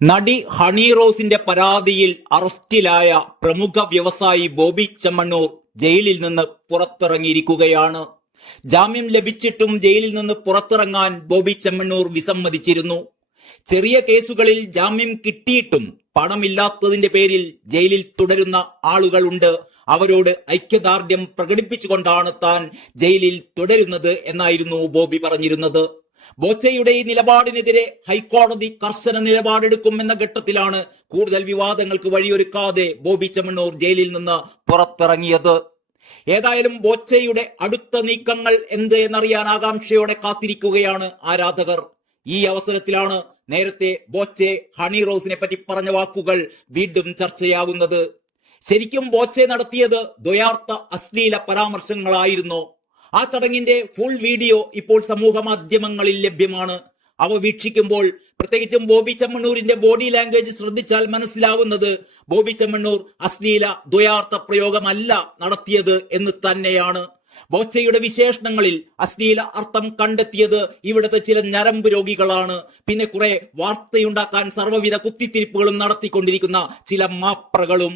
നടി ഹണി റോസിന്റെ പരാതിയിൽ അറസ്റ്റിലായ പ്രമുഖ വ്യവസായി ബോബി ചെമ്മണ്ണൂർ ജയിലിൽ നിന്ന് പുറത്തിറങ്ങിയിരിക്കുകയാണ്. ജാമ്യം ലഭിച്ചിട്ടും ജയിലിൽ നിന്ന് പുറത്തിറങ്ങാൻ ബോബി ചെമ്മണ്ണൂർ വിസമ്മതിച്ചിരുന്നു. ചെറിയ കേസുകളിൽ ജാമ്യം കിട്ടിയിട്ടും പണമില്ലാത്തതിന്റെ പേരിൽ ജയിലിൽ തുടരുന്ന ആളുകളുണ്ട്. അവരോട് ഐക്യദാർഢ്യം പ്രകടിപ്പിച്ചുകൊണ്ടാണ് താൻ ജയിലിൽ തുടരുന്നത് എന്നായിരുന്നു ബോബി പറഞ്ഞിരുന്നത്. ബോച്ചയുടെ ഈ നിലപാടിനെതിരെ ഹൈക്കോടതി കർശന നിലപാടെടുക്കുമെന്ന ഘട്ടത്തിലാണ് കൂടുതൽ വിവാദങ്ങൾക്ക് വഴിയൊരുക്കാതെ ബോബി ചെമ്മണ്ണൂർ ജയിലിൽ നിന്ന് പുറത്തിറങ്ങിയത്. ഏതായാലും ബോച്ചയുടെ അടുത്ത നീക്കങ്ങൾ എന്ത് എന്നറിയാൻ ആകാംക്ഷയോടെ കാത്തിരിക്കുകയാണ് ആരാധകർ. ഈ അവസരത്തിലാണ് നേരത്തെ ബോച്ചെ ഹണി റോസിനെ പറ്റി പറഞ്ഞ വാക്കുകൾ വീണ്ടും ചർച്ചയാകുന്നത്. ശരിക്കും ബോച്ചെ നടത്തിയത് ദ്വയാർത്ഥ അശ്ലീല പരാമർശങ്ങളായിരുന്നു. ആ ചടങ്ങിന്റെ ഫുൾ വീഡിയോ ഇപ്പോൾ സമൂഹ മാധ്യമങ്ങളിൽ ലഭ്യമാണ്. അവ വീക്ഷിക്കുമ്പോൾ പ്രത്യേകിച്ചും ബോബി ചെമ്മണ്ണൂരിന്റെ ബോഡി ലാംഗ്വേജ് ശ്രദ്ധിച്ചാൽ മനസ്സിലാവുന്നത് ബോബി ചെമ്മണ്ണൂർ അശ്ലീല ദ്വയാർത്ഥ പ്രയോഗമല്ല നടത്തിയത് എന്ന് തന്നെയാണ്. ബോച്ചയുടെ വിശേഷണങ്ങളിൽ അശ്ലീല അർത്ഥം കണ്ടെത്തിയത് ഇവിടുത്തെ ചില ഞരമ്പ് രോഗികളാണ്. പിന്നെ കുറെ വാർത്തയുണ്ടാക്കാൻ സർവവിധ കുത്തിത്തിരിപ്പുകളും നടത്തിക്കൊണ്ടിരിക്കുന്ന ചില മാപ്രകളും.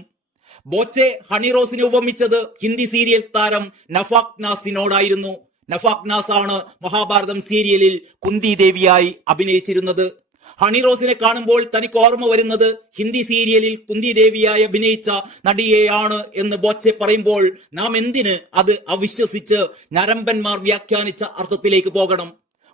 ബോച്ചെ ഹണിറോസിനെ ഉപമിച്ചത് ഹിന്ദി സീരിയൽ താരം നഫാഖ് നാസിനോടായിരുന്നു. നാസ് ആണ് മഹാഭാരതം സീരിയലിൽ കുന്തി ദേവിയായി അഭിനയിച്ചിരുന്നത്. ഹണിറോസിനെ കാണുമ്പോൾ തനിക്ക് ഓർമ്മ വരുന്നത് ഹിന്ദി സീരിയലിൽ കുന്തി ദേവിയായി അഭിനയിച്ച നടിയെയാണ് എന്ന് ബോച്ചെ പറയുമ്പോൾ നാം എന്തിന് അത് അവിശ്വസിച്ച് ഞരമ്പന്മാർ വ്യാഖ്യാനിച്ച അർത്ഥത്തിലേക്ക് പോകണം.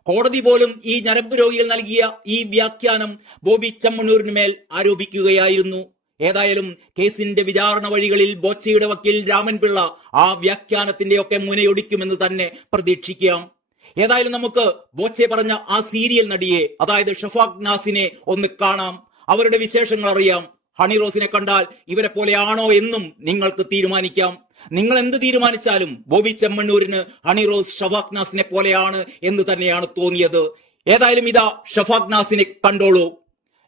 കോടതി പോലും ഈ ഞരമ്പ് രോഗികൾ നൽകിയ ഈ വ്യാഖ്യാനം ബോബി ചമ്മണൂരിന് മേൽ ആരോപിക്കുകയായിരുന്നു. ഏതായാലും കേസിന്റെ വിചാരണ വഴികളിൽ ബോച്ചയുടെ വക്കീൽ രാമൻപിള്ള ആ വ്യാഖ്യാനത്തിന്റെ ഒക്കെ മുനയൊടിക്കുമെന്ന് തന്നെ പ്രതീക്ഷിക്കാം. ഏതായാലും നമുക്ക് ബോച്ചെ പറഞ്ഞ ആ സീരിയൽ നടിയെ അതായത് ഷഫാഖ് നാസിനെ ഒന്ന് കാണാം. അവരുടെ വിശേഷങ്ങൾ അറിയാം. ഹണി റോസിനെ കണ്ടാൽ ഇവരെ പോലെയാണോ എന്നും നിങ്ങൾക്ക് തീരുമാനിക്കാം. നിങ്ങൾ എന്ത് തീരുമാനിച്ചാലും ബോബി ചെമ്മണ്ണൂരിന് ഹണി റോസ് ഷഫാഖ് നാസിനെ പോലെയാണ് എന്ന് തന്നെയാണ് തോന്നിയത്. ഏതായാലും ഇതാ ഷഫാഖ് നാസിനെ കണ്ടോളൂ.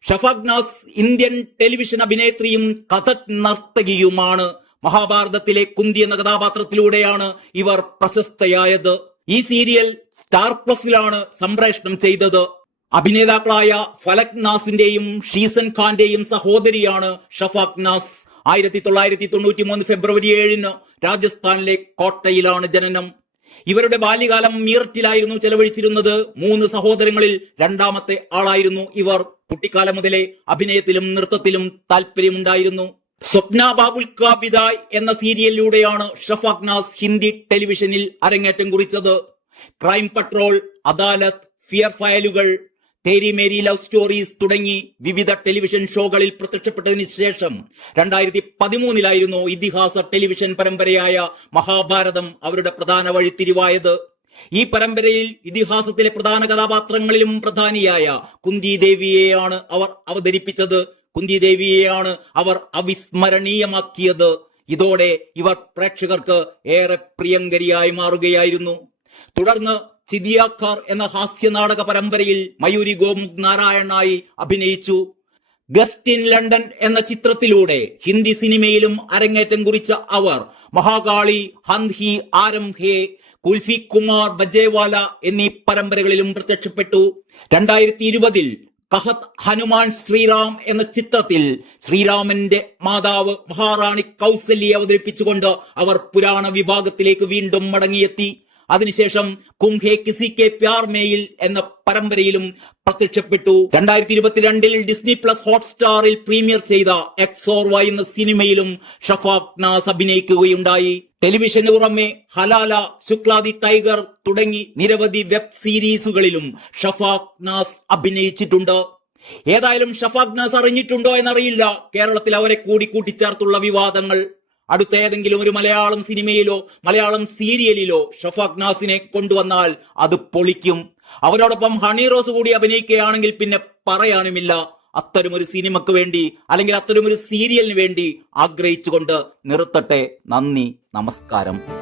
ഷഫാഖ് നാസ് ഇന്ത്യൻ ടെലിവിഷൻ അഭിനേത്രിയും കഥക് നർത്തകിയുമാണ്. മഹാഭാരതത്തിലെ കുന്തി എന്ന കഥാപാത്രത്തിലൂടെയാണ് ഇവർ പ്രശസ്തയായത്. ഈ സീരിയൽ സ്റ്റാർ പ്ലസിലാണ് സംപ്രേഷണം ചെയ്തത്. അഭിനേതാക്കളായ ഫലക് നാസിന്റെയും ഷീസൻ ഖാന്റെയും സഹോദരിയാണ് ഷഫാഖ് നാസ്. ആയിരത്തി തൊള്ളായിരത്തി തൊണ്ണൂറ്റി മൂന്ന് ഫെബ്രുവരി ഏഴിന് രാജസ്ഥാനിലെ കോട്ടയിലാണ് ജനനം. ഇവരുടെ ബാല്യകാലം മീററ്റിലായിരുന്നു ചെലവഴിച്ചിരുന്നത്. മൂന്ന് സഹോദരങ്ങളിൽ രണ്ടാമത്തെ ആളായിരുന്നു ഇവർ. കുട്ടിക്കാലം മുതലേ അഭിനയത്തിലും നൃത്തത്തിലും താല്പര്യമുണ്ടായിരുന്നു. സ്വപ്ന ബാബുൽ കാബിദായ് എന്ന സീരിയലിലൂടെയാണ് ഷഫാഖ് നാസ് ഹിന്ദി ടെലിവിഷനിൽ അരങ്ങേറ്റം കുറിച്ചത്. ക്രൈം പട്രോൾ അദാലത്ത് ഫിയർ ഫയലുകൾ തേരി മേരി ലവ് സ്റ്റോറീസ് തുടങ്ങി വിവിധ ടെലിവിഷൻ ഷോകളിൽ പ്രത്യക്ഷപ്പെട്ടതിന് ശേഷം രണ്ടായിരത്തി പതിമൂന്നിലായിരുന്നു ഇതിഹാസ ടെലിവിഷൻ പരമ്പരയായ മഹാഭാരതം അവരുടെ പ്രധാന വഴിത്തിരിവായത്. ഈ പരമ്പരയിൽ ഇതിഹാസത്തിലെ പ്രധാന കഥാപാത്രങ്ങളിലും പ്രധാനിയായ കുന്തി ദേവിയെയാണ് അവർ അവതരിപ്പിച്ചത്. കുന്തി ദേവിയെയാണ് അവർ അവിസ്മരണീയമാക്കിയത്. ഇതോടെ ഇവർ പ്രേക്ഷകർക്ക് ഏറെ പ്രിയങ്കരിയായി മാറുകയായിരുന്നു. തുടർന്ന് ചിതിയാക്കാർ എന്ന ഹാസ്യ നാടക പരമ്പരയിൽ മയൂരി ഗോമുഖ് നാരായണായി അഭിനയിച്ചു. ഗസ്റ്റ് ഇൻ ലണ്ടൻ എന്ന ചിത്രത്തിലൂടെ ഹിന്ദി സിനിമയിലും അരങ്ങേറ്റം കുറിച്ച അവർ മഹാകാളി ഹന്ദി ആരം ഹേ കുൽഫി കുമാർ ബജേവാല എന്നീ പരമ്പരകളിലും പ്രത്യക്ഷപ്പെട്ടു. രണ്ടായിരത്തി ഇരുപതിൽ കഹത് ഹനുമാൻ ശ്രീറാം എന്ന ചിത്രത്തിൽ ശ്രീരാമന്റെ മാതാവ് മഹാറാണി കൗസല്യെ അവതരിപ്പിച്ചുകൊണ്ട് അവർ പുരാണ വിഭാഗത്തിലേക്ക് വീണ്ടും മടങ്ങിയെത്തി. അതിനുശേഷം കുംഹെ കിസി കെ പ്യാർ മേയിൽ എന്ന പരമ്പരയിലും പ്രത്യക്ഷപ്പെട്ടു. രണ്ടായിരത്തി ഇരുപത്തിരണ്ടിൽ ഡിസ്നി പ്ലസ് ഹോട്ട്സ്റ്റാറിൽ പ്രീമിയർ ചെയ്ത എക്സോർവ എന്ന സിനിമയിലും ഷഫാഖ് നാസ് അഭിനയിക്കുകയുണ്ടായി. ടെലിവിഷന് പുറമെ ഹലാല ശുക്ലാദി ടൈഗർ തുടങ്ങി നിരവധി വെബ് സീരീസുകളിലും ഷഫാഖ് നാസ് അഭിനയിച്ചിട്ടുണ്ട്. ഏതായാലും ഷഫാഖ് നാസ് അറിഞ്ഞിട്ടുണ്ടോ എന്നറിയില്ല. കേരളത്തിൽ അവരെ കൂടി കൂട്ടിച്ചേർത്തുള്ള വിവാദങ്ങൾ അടുത്ത ഏതെങ്കിലും ഒരു മലയാളം സിനിമയിലോ മലയാളം സീരിയലിലോ ഷഫാഖ് നാസിനെ കൊണ്ടുവന്നാൽ അത് പൊളിക്കും. അവരോടൊപ്പം ഹണി റോസ് കൂടി അഭിനയിക്കുകയാണെങ്കിൽ പിന്നെ പറയാനുമില്ല. അത്തരമൊരു സിനിമക്ക് വേണ്ടി അല്ലെങ്കിൽ അത്തരമൊരു സീരിയലിന് വേണ്ടി ആഗ്രഹിച്ചുകൊണ്ട് നിർത്തട്ടെ. നന്ദി നമസ്കാരം.